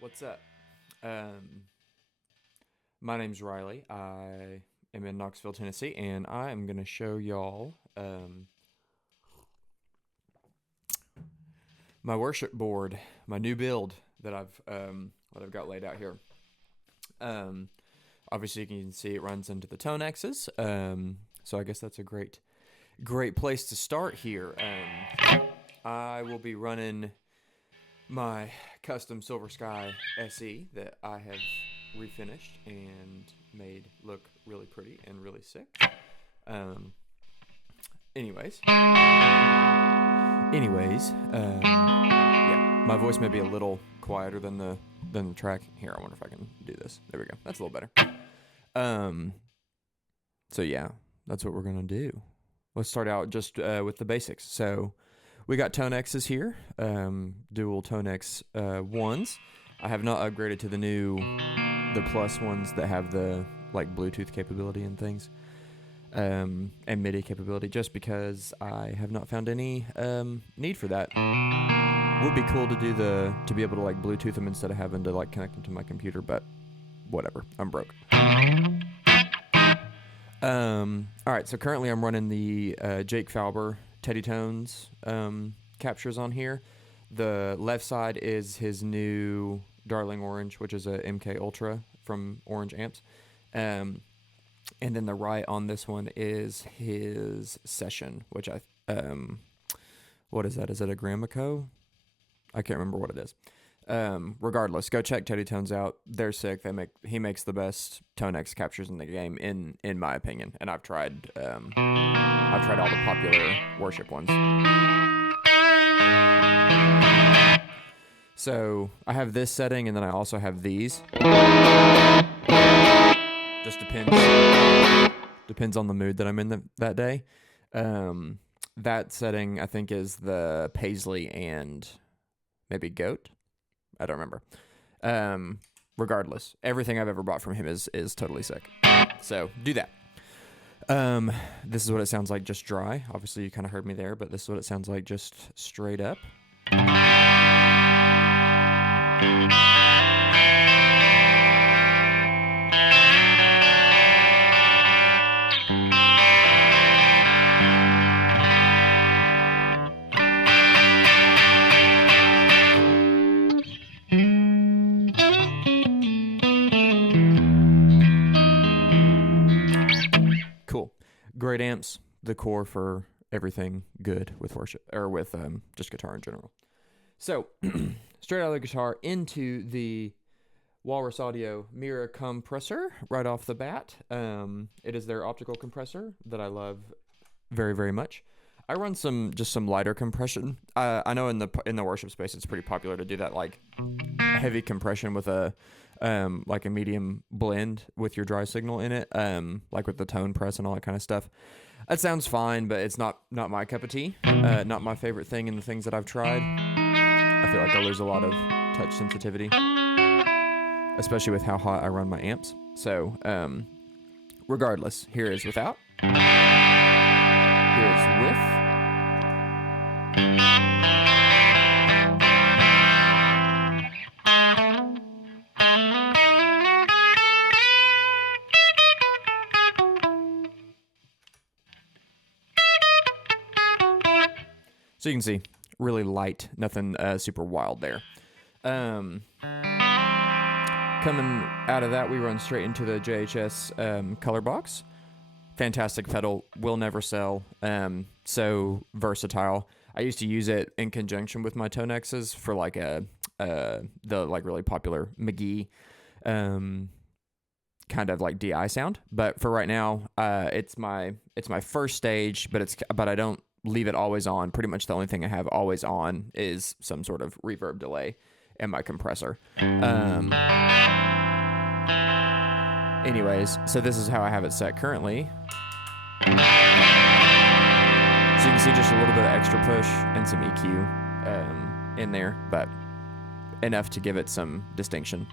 What's up? My name's Riley. I am in Knoxville, Tennessee, and I am going to show y'all my worship board, my new build that I've got laid out here. Obviously, you can see it runs into the ToneX's, so I guess that's a great place to start here. I will be running my custom Silver Sky SE that I have refinished and made look really pretty and really sick. Anyways, yeah, my voice may be a little quieter than the track. Here, I wonder if I can do this. There we go. That's a little better. So yeah, that's what we're gonna do. Let's start out just with the basics. So we got ToneX's here, dual ToneX ones. I have not upgraded to the plus ones that have the like Bluetooth capability and things, and MIDI capability, just because I have not found any need for that. Would be cool to be able to like Bluetooth them instead of having to like connect them to my computer, but whatever. I'm broke. All right, so currently I'm running the Jake Fauber Teddy Tones captures on here. The left side is his new Darling Orange, which is a MK Ultra from Orange Amps. And then the right on this one is his Session, which what is that? Is it a Gramico? I can't remember what it is. Regardless, go check Teddy Tones out. They're sick. He makes the best ToneX captures in the game, in my opinion. And I've tried all the popular worship ones. So I have this setting, and then I also have these. Just depends on the mood that I'm in that day. That setting I think is the Paisley and maybe Goat. I don't remember. Regardless, everything I've ever bought from him is totally sick. So do that. This is what it sounds like just dry. Obviously, you kind of heard me there, but this is what it sounds like just straight up. Cool. Great amps, the core for everything good with worship, or with just guitar in general. So, straight out of the guitar into the Walrus Audio Mira compressor right off the bat. It is their optical compressor that I love very, very much. I run some lighter compression. I know in the worship space it's pretty popular to do that like heavy compression with a like a medium blend with your dry signal in it, like with the tone press and all that kind of stuff. That sounds fine, but it's not my cup of tea. Not my favorite thing in the things that I've tried. I feel like I lose a lot of touch sensitivity, especially with how hot I run my amps. So, regardless, here is without. Here is with. So you can see, really light, nothing super wild there. Coming out of that, we run straight into the JHS color box. Fantastic pedal, will never sell. So versatile. I used to use it in conjunction with my ToneX's for like the like really popular McGee kind of like DI sound. But for right now, it's my first stage, but I don't leave it always on. Pretty much the only thing I have always on is some sort of reverb delay and my compressor. Anyways, so this is how I have it set currently. So you can see just a little bit of extra push and some EQ in there, but enough to give it some distinction.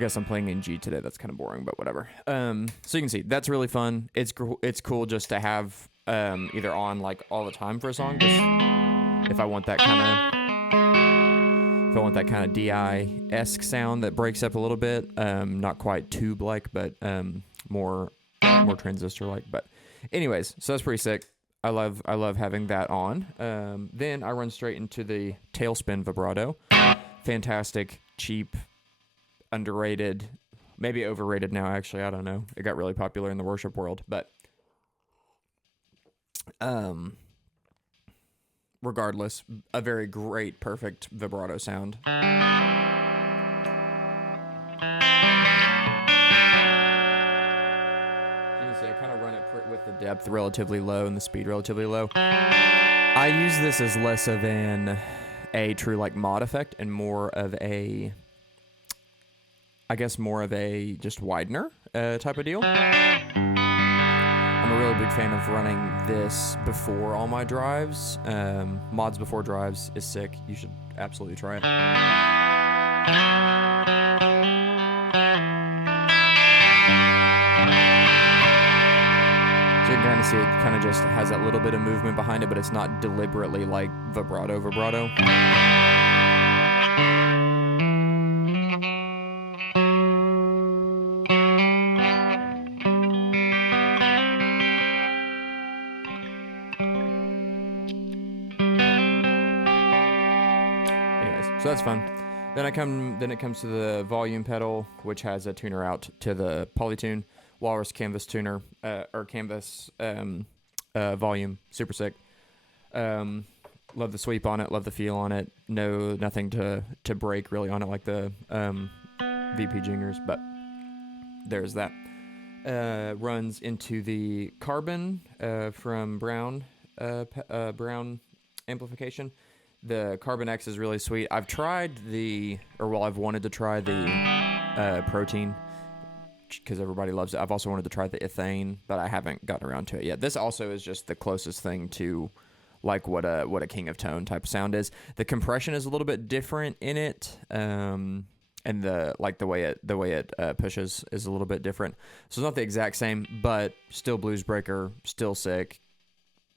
guess I'm playing in G today. That's kind of boring, but whatever. So you can see that's really fun. It's cool just to have either on like all the time for a song. Just if I want that kind of DI-esque sound that breaks up a little bit, not quite tube-like, but more transistor-like. But anyways, so that's pretty sick. I love having that on. Then I run straight into the tailspin vibrato. Fantastic, cheap, underrated, maybe overrated now, actually. I don't know. It got really popular in the worship world, but regardless, a very great, perfect vibrato sound. You can see I kind of run it with the depth relatively low and the speed relatively low. I use this as less of a true like mod effect and more of a just widener type of deal. I'm a really big fan of running this before all my drives. Mods before drives is sick. You should absolutely try it. So you can kind of see it kind of just has that little bit of movement behind it, but it's not deliberately like vibrato. So that's fun. Then it comes to the volume pedal, which has a tuner out to the Polytune Walrus Canvas tuner or Canvas volume. Super sick. Love the sweep on it. Love the feel on it. Nothing to break really on it like the VP Juniors, but there's that. Runs into the Carbon from Brown amplification. The Carbon X is really sweet. I've tried I've wanted to try the Protein because everybody loves it. I've also wanted to try the Ethane, but I haven't gotten around to it yet. This also is just the closest thing to like what a King of Tone type of sound is. The compression is a little bit different in it, and the way it pushes is a little bit different. So it's not the exact same, but still blues breaker, still sick.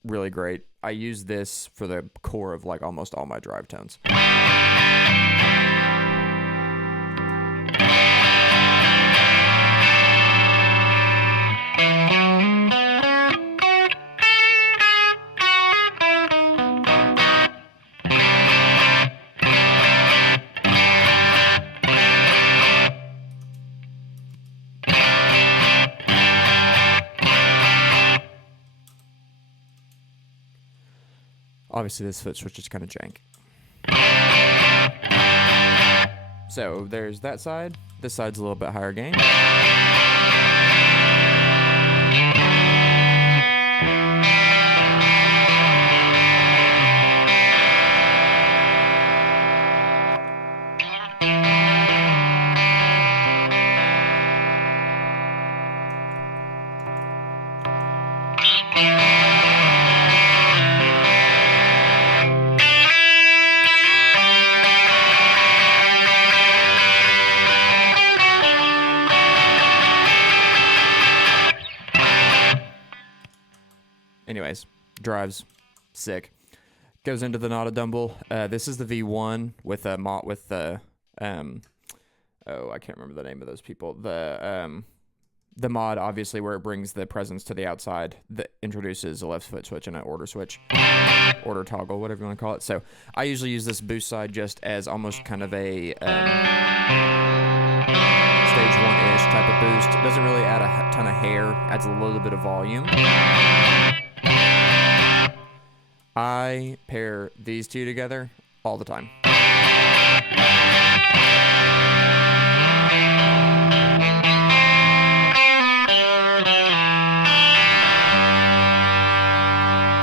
Really great. I use this for the core of like almost all my drive tones. Obviously, this foot switch is kind of jank. So there's that side. This side's a little bit higher gain. Anyways, drives sick. Goes into the Nada Dumble. This is the V1 with a mod with the I can't remember the name of those people. The mod obviously where it brings the presence to the outside that introduces a left foot switch and an order switch, order toggle, whatever you want to call it. So I usually use this boost side just as almost kind of a stage one-ish type of boost. It doesn't really add a ton of hair. Adds a little bit of volume. I pair these two together all the time. I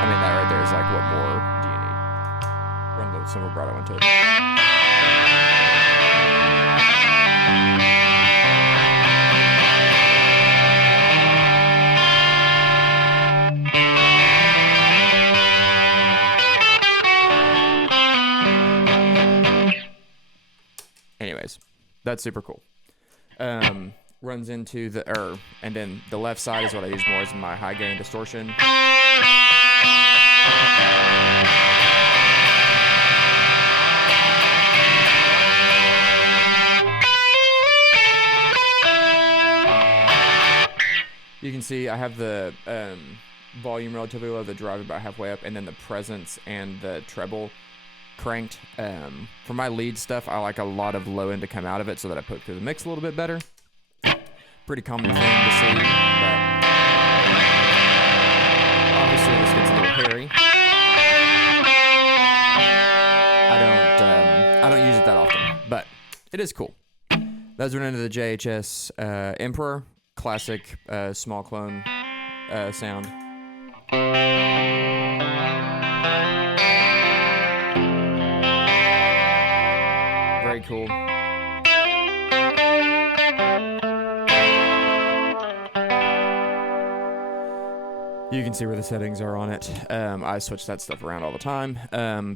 mean, that right there is like, what more do you need? Run some vibrato into it. Anyways, that's super cool. runs into and then the left side is what I use more as my high gain distortion. You can see I have the volume relatively low, the drive about halfway up, and then the presence and the treble cranked. For my lead stuff, I like a lot of low end to come out of it so that I put through the mix a little bit better. Pretty common thing to see, but obviously this gets a little hairy. I don't use it that often, but it is cool. Those went into the JHS Emperor. Classic small clone sound. Very cool. You can see where the settings are on it. I switch that stuff around all the time,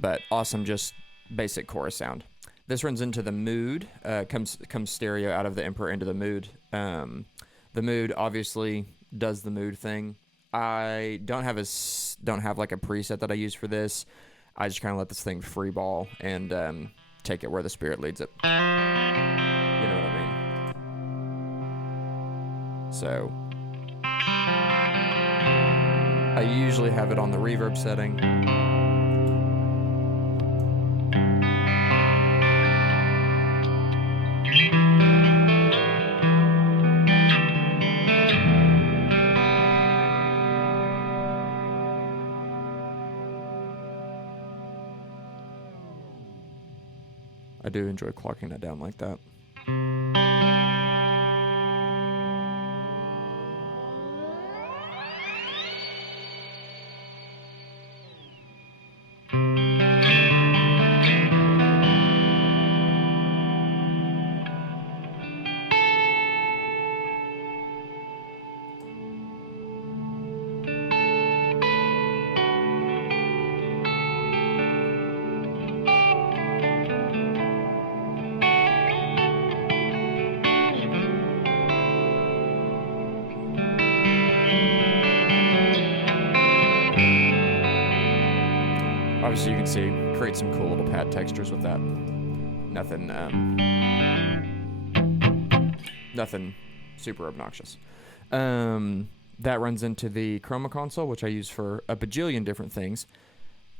but awesome, just basic chorus sound. This runs into the mood, comes stereo out of the Emperor into the mood. The mood obviously does the mood thing. I don't have like a preset that I use for this. I just kind of let this thing free ball and take it where the spirit leads it. You know what I mean? So I usually have it on the reverb setting. I do enjoy clocking that down like that. Obviously, you can see, create some cool little pad textures with that. Nothing super obnoxious. That runs into the Chroma console, which I use for a bajillion different things.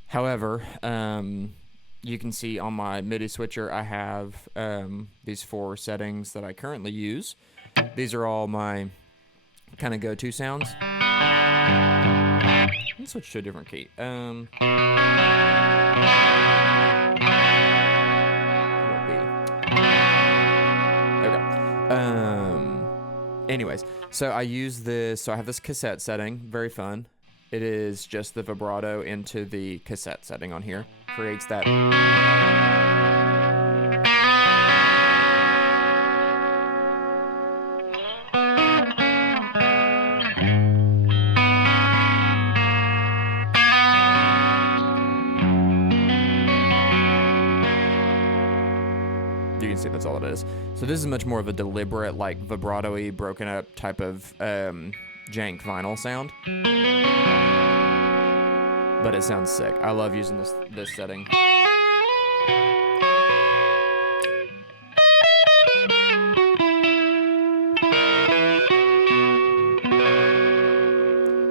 However, you can see on my MIDI switcher, I have these 4 settings that I currently use. These are all my kind of go-to sounds. Let's switch to a different key. Anyways, so I use this. So I have this cassette setting. Very fun. It is just the vibrato into the cassette setting on here. Creates that. You can see that's all it is. So this is much more of a deliberate, like vibrato-y, broken up type of jank vinyl sound. But it sounds sick. I love using this setting.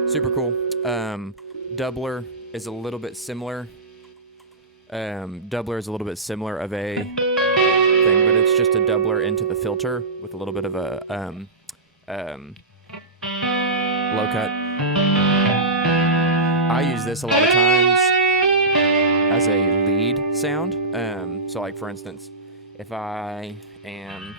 Super cool. Doubler is a little bit similar. Doubler is a little bit similar of a thing, but it's just a doubler into the filter with a little bit of a low cut. I use this a lot of times as a lead sound. So like for instance, if I am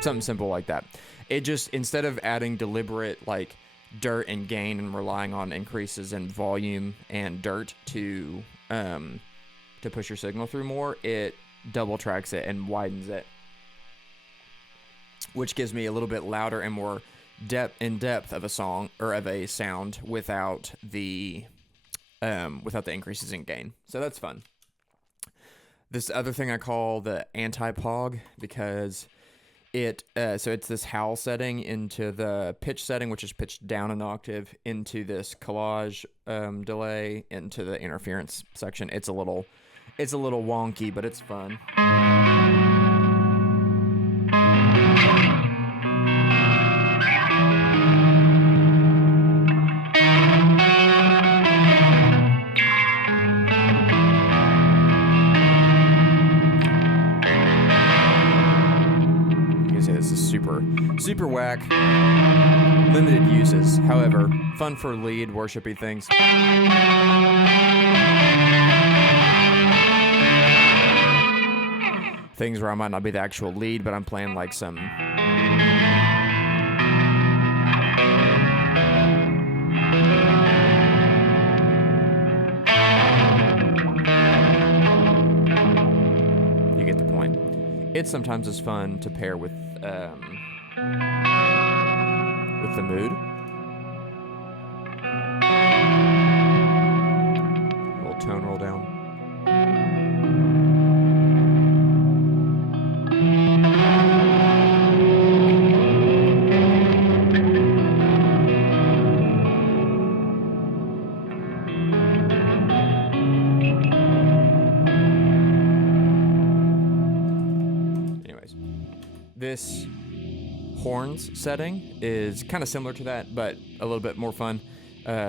something simple like that. It just, instead of adding deliberate like dirt and gain and relying on increases in volume and dirt to push your signal through more, it double tracks it and widens it, which gives me a little bit louder and more depth of a song or of a sound without the without the increases in gain. So that's fun. This other thing I call the anti-pog because so it's this howl setting into the pitch setting, which is pitched down an octave, into this collage delay, into the interference section. It's a little wonky, but it's fun. This is super whack. Limited uses, however, fun for lead worshipy things. Things where I might not be the actual lead, but I'm playing like some you get the point. It sometimes is fun to pair with the mood. A little tone roll down. Anyways, this horns setting is kind of similar to that, but a little bit more fun.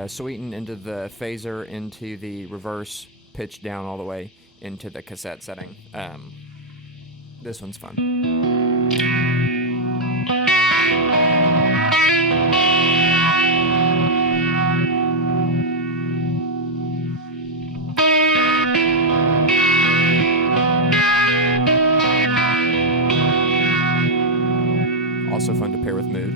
Sweeten into the phaser, into the reverse, pitch down all the way into the cassette setting. This one's fun. Also fun to pair with mood.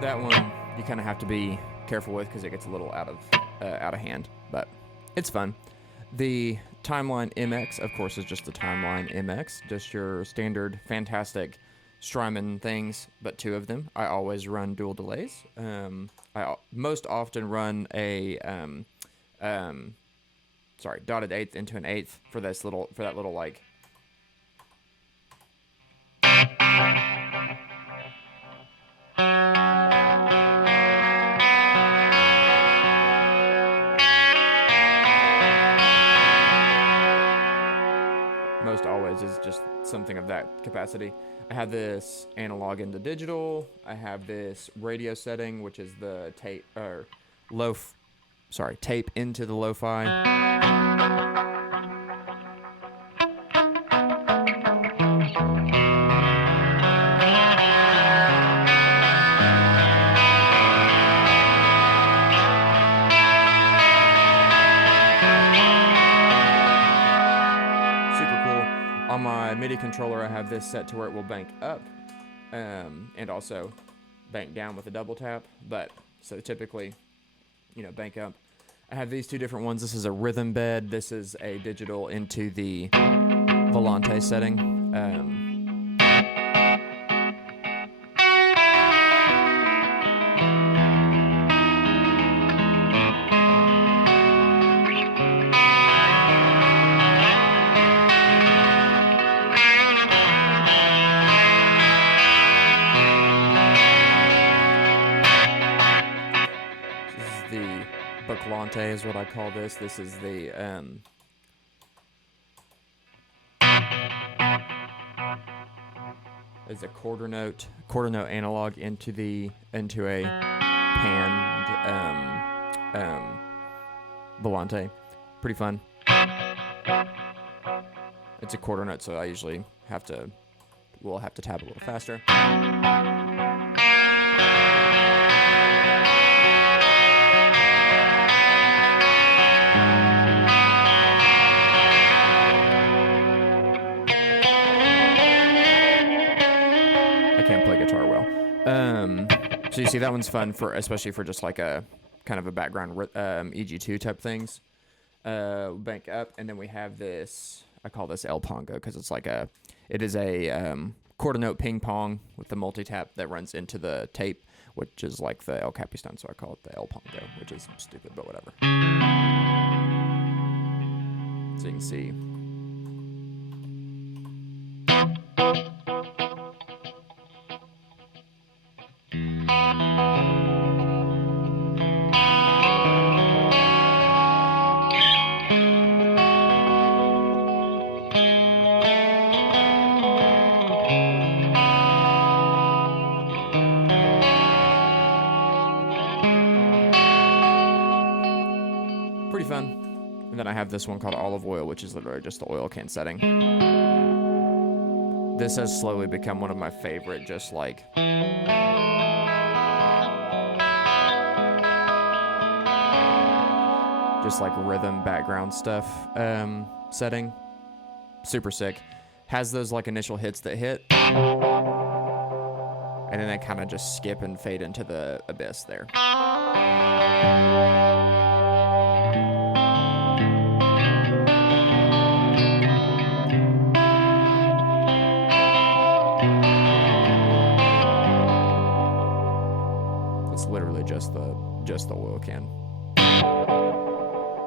That one you kind of have to be careful with because it gets a little out of hand, but it's fun. The Timeline MX, of course, is just the Timeline MX, just your standard fantastic Strymon things, but two of them. I always run dual delays. I most often run a dotted eighth into an eighth for that little like. Most always is just something of that capacity. I have this analog into digital. I have this radio setting, which is the tape into the lo-fi. On my MIDI controller, I have this set to where it will bank up and also bank down with a double tap. But so typically, bank up. I have these two different ones. This is a rhythm bed. This is a digital into the Volante setting. Volante is what I call this. This is the is a quarter note analog into a panned Volante. Pretty fun. It's a quarter note, so I usually will have to tab a little faster. So you see that one's fun for, especially for just like a kind of a background EG2 type things. Bank up, and then we have this. I call this El Pongo because it is a quarter note ping pong with the multi tap that runs into the tape, which is like the El Capistan. So I call it the El Pongo, which is stupid, but whatever. So you can see. Pretty fun. And then I have this one called Olive Oil, which is literally just the oil can setting. This has slowly become one of my favorite, just like rhythm background stuff setting. Super sick. Has those like initial hits that hit, and then they kind of just skip and fade into the abyss there. It's literally just the oil can.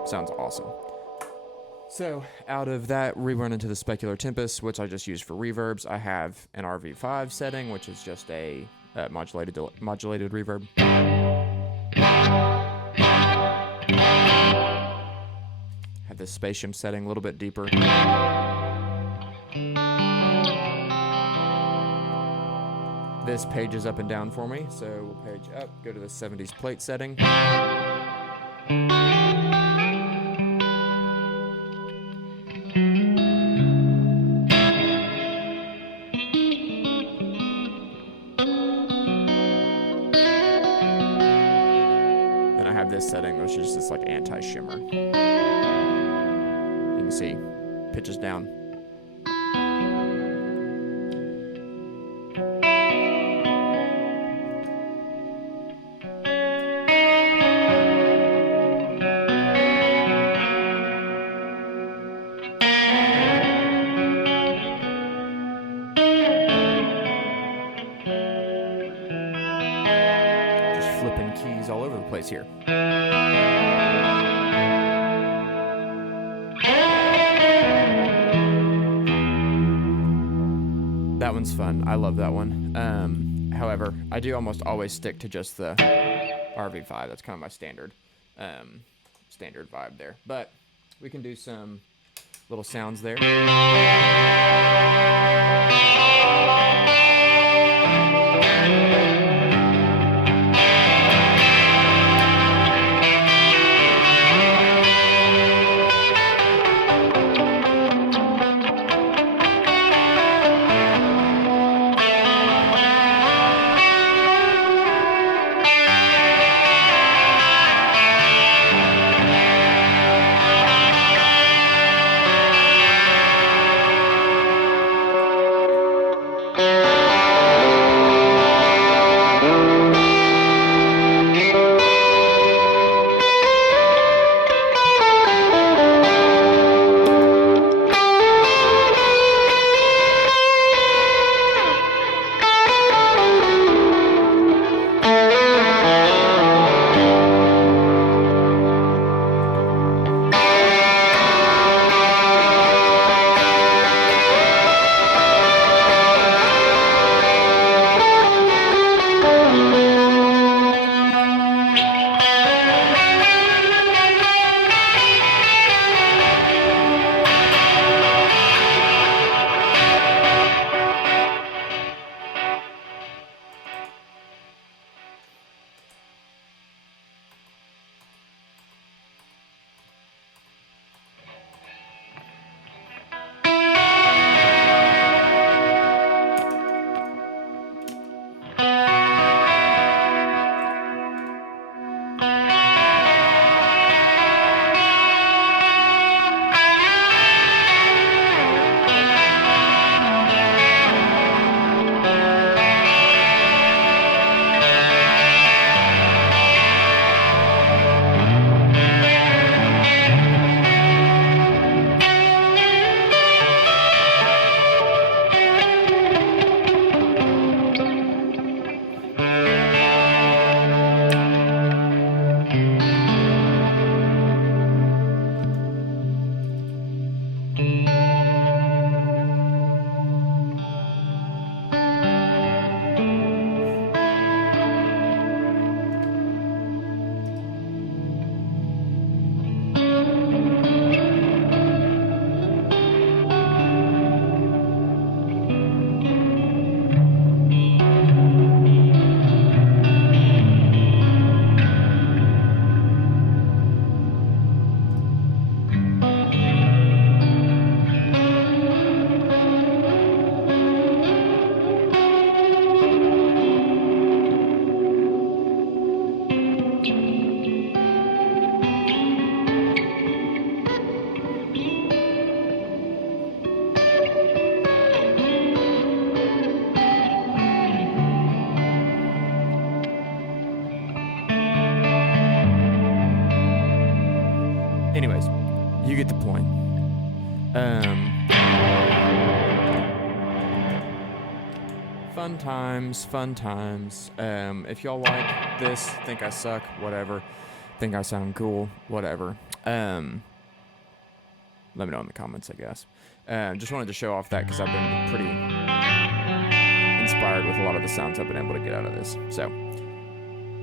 Sounds awesome. So out of that, we run into the Specular Tempest, which I just use for reverbs. I have an RV5 setting, which is just a modulated reverb. Have this Spatium setting a little bit deeper. This pages up and down for me, so we'll page up, go to the 70s plate setting. This setting, which is this like anti-shimmer. You can see pitches down. Just flipping keys all over the place here. That one's fun. I love that one. However, I do almost always stick to just the RV5. That's kind of my standard vibe there. But we can do some little sounds there. get the point. Fun times, fun times. If y'all like this, think I suck, whatever. Think I sound cool, whatever. Let me know in the comments, I guess. Just wanted to show off that because I've been pretty inspired with a lot of the sounds I've been able to get out of this. So,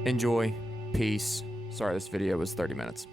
enjoy. Peace. Sorry, this video was 30 minutes.